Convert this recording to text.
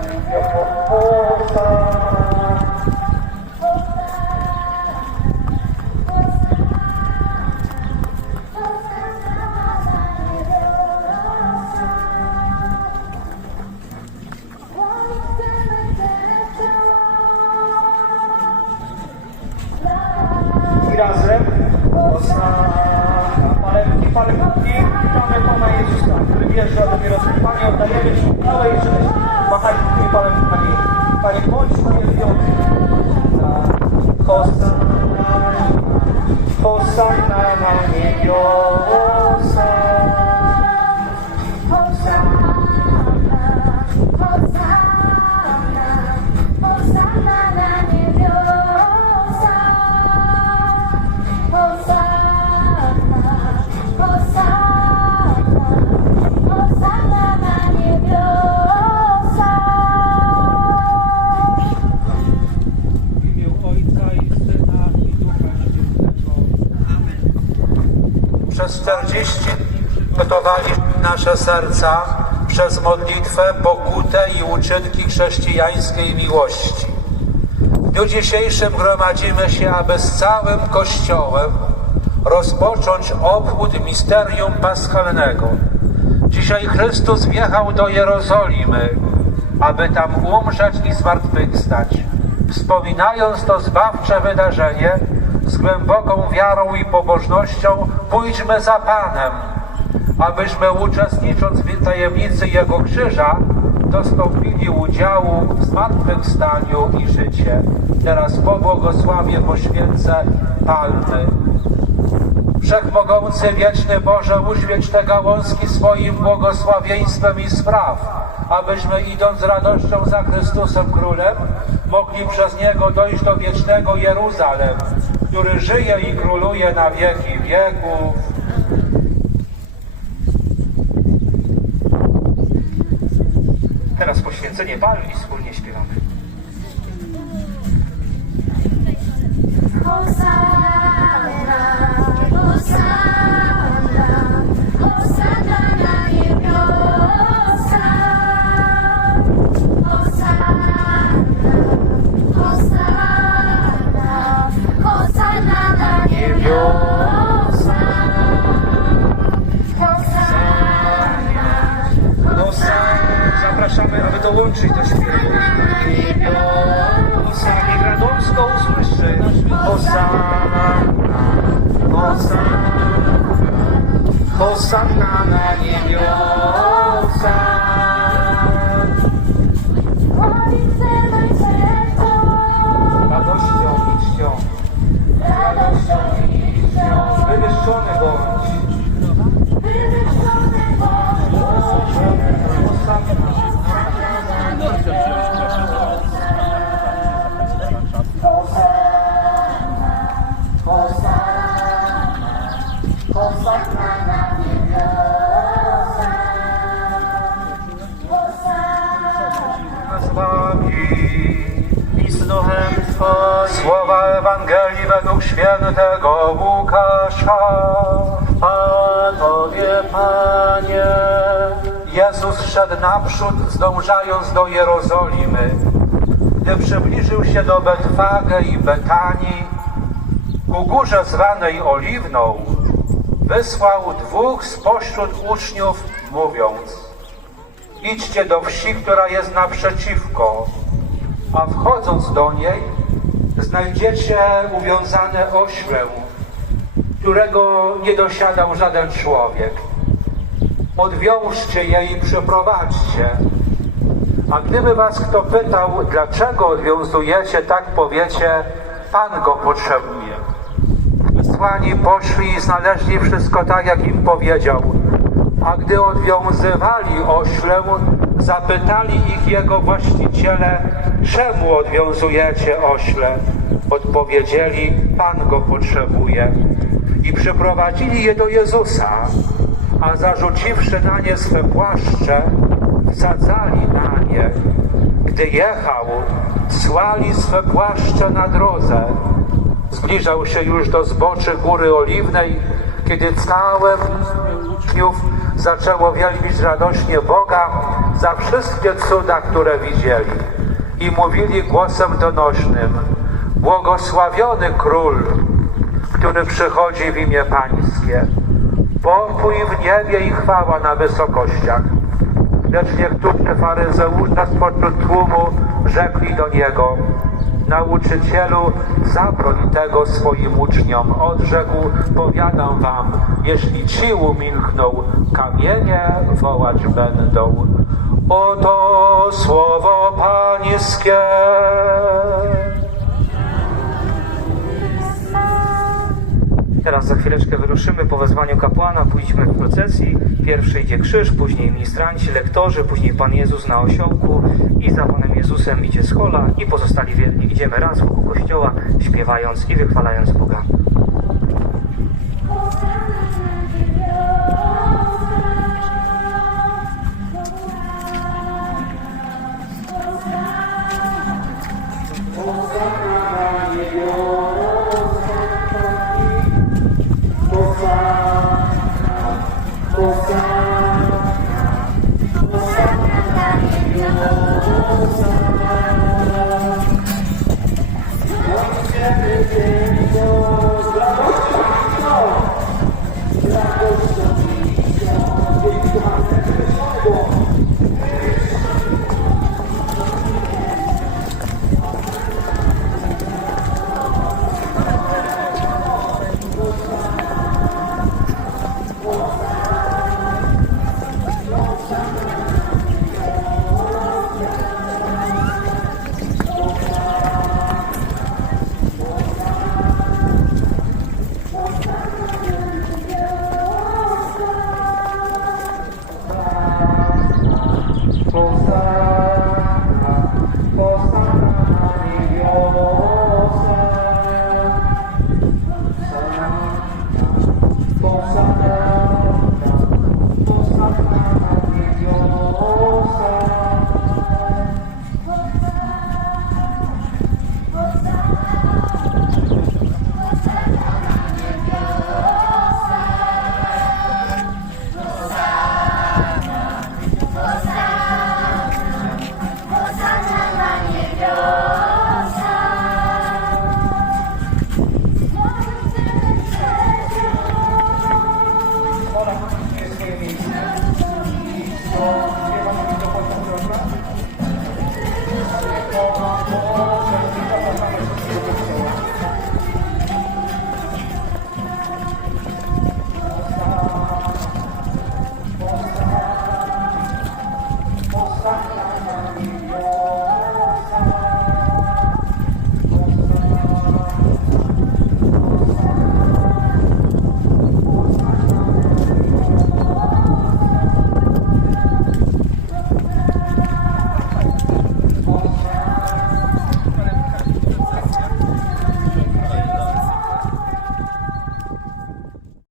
I razem Osana. Palewki, palewki. Witamy Pana Jezusa, który wjeżdża dopiero z Panie, oddajemy Ci całej cześć. Machaj tymi palewkami. Panie, bądź uwielbiony. Hosanna, Hosanna na niebiosa. Przez 40 gotowali nasze serca przez modlitwę, pokutę i uczynki chrześcijańskiej miłości. W dniu dzisiejszym gromadzimy się, aby z całym Kościołem rozpocząć obchód misterium paschalnego. Dzisiaj Chrystus wjechał do Jerozolimy, aby tam umrzeć i zmartwychwstać. Wspominając to zbawcze wydarzenie, z głęboką wiarą i pobożnością pójdźmy za Panem, abyśmy uczestnicząc w tajemnicy Jego krzyża, dostąpili udziału w zmartwychwstaniu i życie. Teraz pobłogosławię poświęcę palmy. Wszechmogący, wieczny Boże, uświeć te gałązki swoim błogosławieństwem i spraw, abyśmy idąc z radością za Chrystusem Królem, mogli przez Niego dojść do wiecznego Jeruzalem, który żyje i króluje na wieki wieków. Teraz poświęcenie palm i wspólnie śpiewamy. Hosanna, Zapraszamy, aby dołączyć do śpiewu. Hosanna, niech Radomsko usłyszy. Hosanna, Hosanna, Hosanna na niebiosa. Duchem Twoim. Słowa Ewangelii według świętego Łukasza. A Tobie, Panie. Jezus szedł naprzód, zdążając do Jerozolimy. Gdy przybliżył się do Betfage i Betanii, ku górze zwanej Oliwną, wysłał dwóch spośród uczniów, mówiąc Idźcie do wsi, która jest naprzeciwko, a wchodząc do niej, znajdziecie uwiązane ośle, którego nie dosiadał żaden człowiek. Odwiążcie je i przeprowadźcie. A gdyby was kto pytał, dlaczego odwiązujecie, tak powiecie, Pan go potrzebuje. Wysłani poszli i znaleźli wszystko tak, jak im powiedział. A gdy odwiązywali oślę, zapytali ich jego właściciele, czemu odwiązujecie ośle? Odpowiedzieli, Pan go potrzebuje. I przyprowadzili je do Jezusa, a zarzuciwszy na nie swe płaszcze, wsadzali na nie. Gdy jechał, słali swe płaszcze na drodze. Zbliżał się już do zboczy Góry Oliwnej, kiedy całe uczniów zaczęło wielbić radośnie Boga za wszystkie cuda, które widzieli. I mówili głosem donośnym, błogosławiony król, który przychodzi w imię Pańskie. Pokój w niebie i chwała na wysokościach. Lecz niektórzy faryzeusze spośród tłumu rzekli do niego, Nauczycielu, zabroń tego swoim uczniom. Odrzekł, powiadam wam, jeśli ci umilkną, kamienie wołać będą. Oto słowo pańskie. Teraz za chwileczkę wyruszymy po wezwaniu kapłana, pójdźmy w procesji. Pierwszy idzie krzyż, później ministranci, lektorzy, później Pan Jezus na osiołku i za Panem Jezusem idzie schola i pozostali wierni. Idziemy raz wokół kościoła, śpiewając i wychwalając Boga.